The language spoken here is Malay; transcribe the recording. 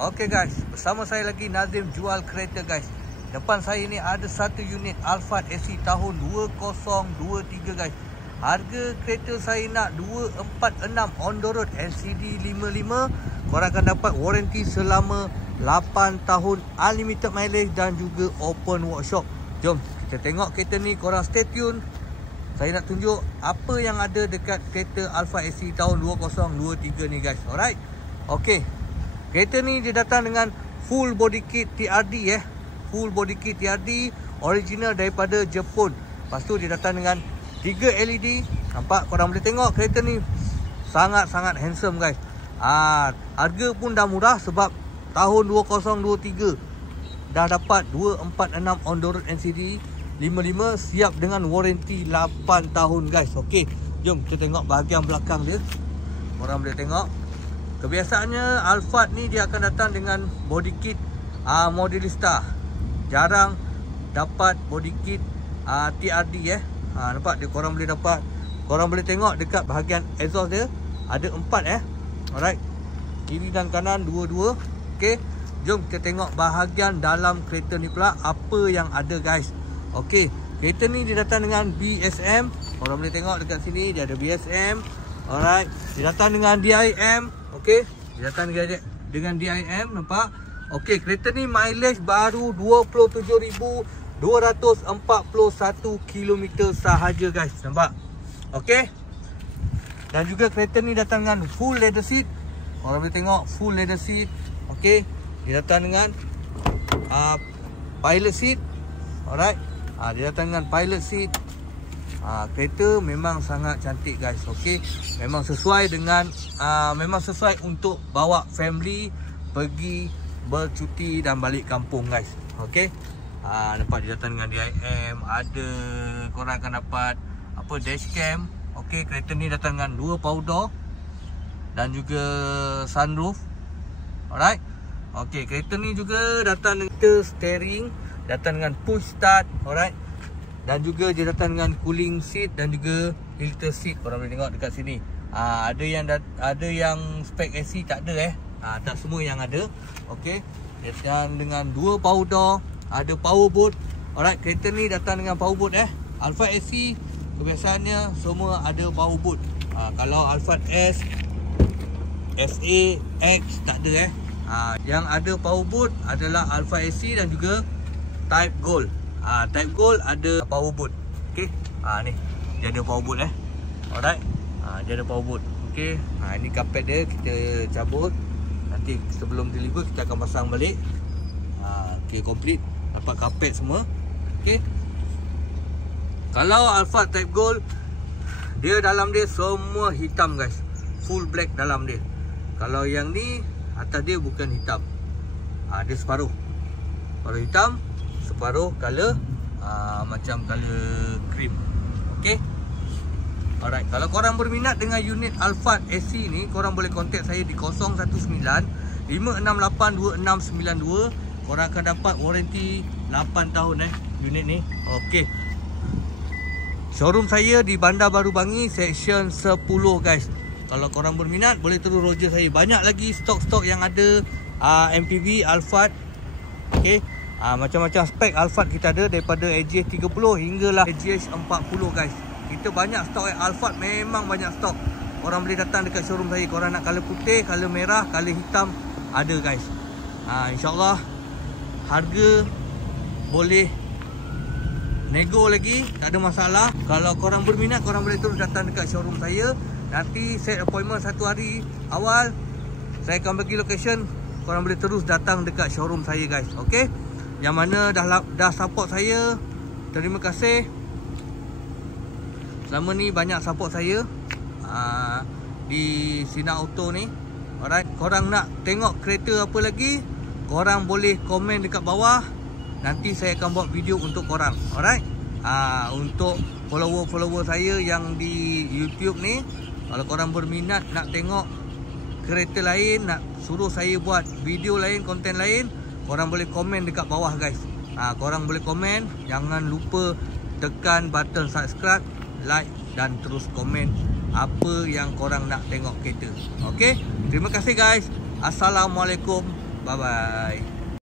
Okey guys, bersama saya lagi Nazim jual kereta guys. Depan saya ni ada satu unit Alphard SE tahun 2023 guys. Harga kereta saya nak 246 on the road LCD 55. Korang akan dapat warranty selama 8 tahun, unlimited mileage dan juga open workshop. Jom kita tengok kereta ni, korang stay tune. Saya nak tunjuk apa yang ada dekat kereta Alphard SE tahun 2023 ni guys. Alright. Okey. Kereta ni dia datang dengan full body kit TRD Full body kit TRD original daripada Jepun. Lepas tu dia datang dengan 3 LED. Nampak, korang boleh tengok kereta ni sangat-sangat handsome guys. Harga pun dah murah sebab tahun 2023 dah dapat 246 on the road LCD 55 siap dengan warranty 8 tahun guys. Okey, jom kita tengok bahagian belakang dia. Korang boleh tengok. Kebiasaannya Alphard ni dia akan datang dengan body kit Modelista. Jarang dapat body kit TRD nampak dia, korang boleh dapat. Korang boleh tengok dekat bahagian exhaust dia ada 4 Alright. Kiri dan kanan dua-dua. Okey, jom kita tengok bahagian dalam kereta ni pula apa yang ada guys. Okey, kereta ni dia datang dengan BSM. Korang boleh tengok dekat sini dia ada BSM. Alright, dia datang dengan DIM. Okey, dia datang dengan DIM, nampak? Okey, kereta ni mileage baru 27,241 km sahaja guys, nampak? Okey. Dan juga kereta ni datang dengan full leather seat. Korang boleh tengok full leather seat. Okey, dia datang dengan pilot seat. Alright. Dia datang dengan pilot seat. Kereta memang sangat cantik guys. Okey, memang sesuai dengan memang sesuai untuk bawa family pergi bercuti dan balik kampung guys. Okey, nampak dia datang dengan DIM. Ada, korang akan dapat apa, dashcam. Okey, kereta ni datang dengan 2 power door dan juga sunroof. Alright. Okey, kereta ni juga datang dengan steering, datang dengan push start. Alright. Dan juga dia datang dengan cooling seat dan juga filter seat. Korang boleh tengok dekat sini. Ada yang spek SE tak ada tak semua yang ada. Okey. Dia datang dengan 2 power door, ada power boot. Alright, kereta ni datang dengan power boot Alphard SE kebiasaannya semua ada power boot. Kalau Alphard S, SA, X tak ada yang ada power boot adalah Alphard SE dan juga Type Gold. Type Gold ada power boot. Okey. Ni dia ada power boot Alright. Dia ada power boot. Okey. Ini kapet dia kita cabut. Nanti sebelum deliver kita akan pasang balik. Okey, complete. Dapat kapet semua. Okey. Kalau Alphard Type Gold, dia dalam dia semua hitam guys. Full black dalam dia. Kalau yang ni atas dia bukan hitam. Dia separuh. Separuh hitam, separuh color macam color cream. Okey. Alright, kalau korang berminat dengan unit Alphard SE ni, korang boleh contact saya di 019 568 2692. Korang akan dapat warranty 8 tahun unit ni. Okey. Showroom saya di Bandar Baru Bangi, section 10 guys. Kalau korang berminat boleh terus roger saya. Banyak lagi stok-stok yang ada MPV Alphard. Okey. Macam-macam spek Alphard kita ada, daripada AGS 30 hinggalah AGS 40 guys. Kita banyak stok Alphard, memang banyak stok. Korang boleh datang dekat showroom saya. Korang nak color putih, color merah, color hitam ada guys. InsyaAllah harga boleh nego lagi, tak ada masalah. Kalau korang berminat, korang boleh terus datang dekat showroom saya. Nanti set appointment 1 hari awal, saya akan bagi location. Korang boleh terus datang dekat showroom saya guys. Okey. Yang mana dah support saya, terima kasih. Selama ni banyak support saya di Sinar Auto ni. Alright, korang nak tengok kereta apa lagi, korang boleh komen dekat bawah. Nanti saya akan buat video untuk korang. Alright. Untuk follower-follower saya yang di YouTube ni, kalau korang berminat nak tengok kereta lain, nak suruh saya buat video lain, konten lain, korang boleh komen dekat bawah guys. Korang boleh komen. Jangan lupa tekan button subscribe, like dan terus komen apa yang korang nak tengok kereta. Okey, terima kasih guys. Assalamualaikum Bye bye.